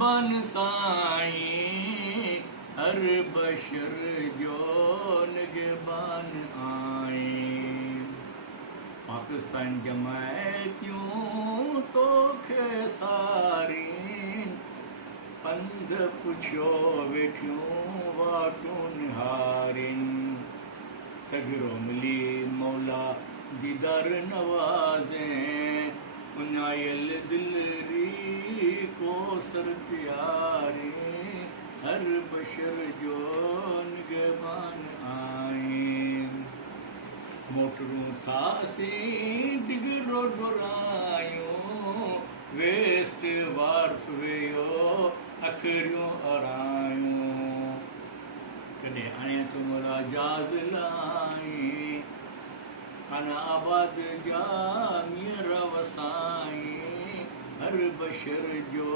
निगहबान साईं हर बशर जो निगहबान आईं पाकिस्तान जमायतियूं तोखे सारीं पंध पुछियो वेठियूं वाटूं निहारीं सगरो मिली मौला दीदार नवाज़ें उन्यायल दिलरी कोसर प्यारे हर बशर जो निगहबान आईं मोटरूं था असीं डिगरो डुरायूं वेस्ट वार्फ वेयो अखरियूं अरायूं कॾहिं हाणे तूं मोला जाज़ लाईं खाना आबाद जा मीर वसाईं हर बशर जो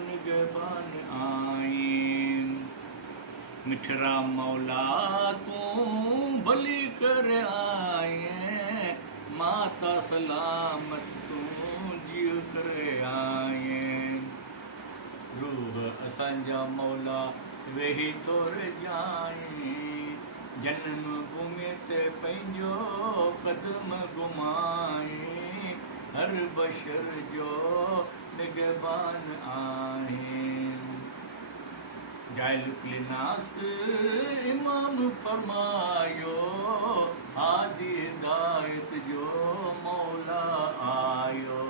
निगहबान आईं मिठरा मौला तूं भली कर आईं माता सलामत तूं जीव कर आईं रूह असांजा मौला वेही तोर जाईं जन्म भूमि ते पंहिंजो क़दम घुमाईं हर बशर जो निगहबान आहिनि जाइल क्लिनास इमाम फरमायो हादी हिदायत जो मौला आयो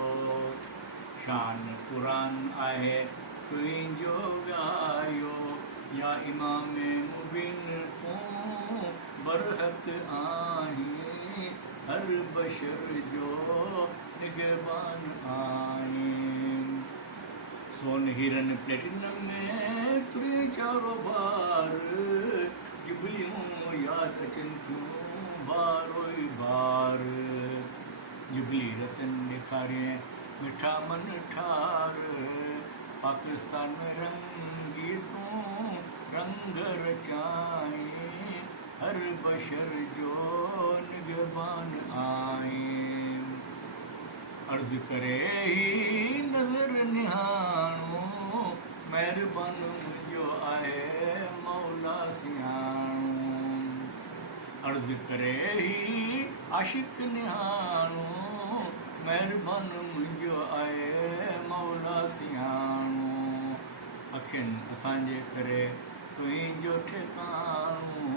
शान क़ुरान आहे तुंहिंजो ॻायो या इमाम मुबीन तूं बरहक आहीं हर बशर जो निगहबान आहीं सोन हीरन प्लेटिनम में तुरी चारो बार जुबलियूं यादि अचनि थियूं बारो ई बार जुबली रतन ॾेखारे मिठा मन ठार पाकिस्तान में रंगी तूं रंग रचाईं हर बशर जो निगहबान आहीं अर्ज़ करे ही नज़र निहाणो महिरबान मुंहिंजो आहे मौला सियाणो अर्ज़ करे ही आशिक़ निहाणो महिरबान मुंहिंजो आहे मौला सियाणो अखियुनि असांजे करे तुंहिंजो ठिकाणो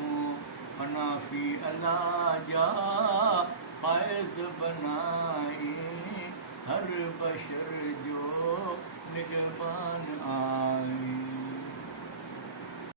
हनाफ़ी अलाह जा फ़ाइज़ बनाई हर बशर जो निगहबान आ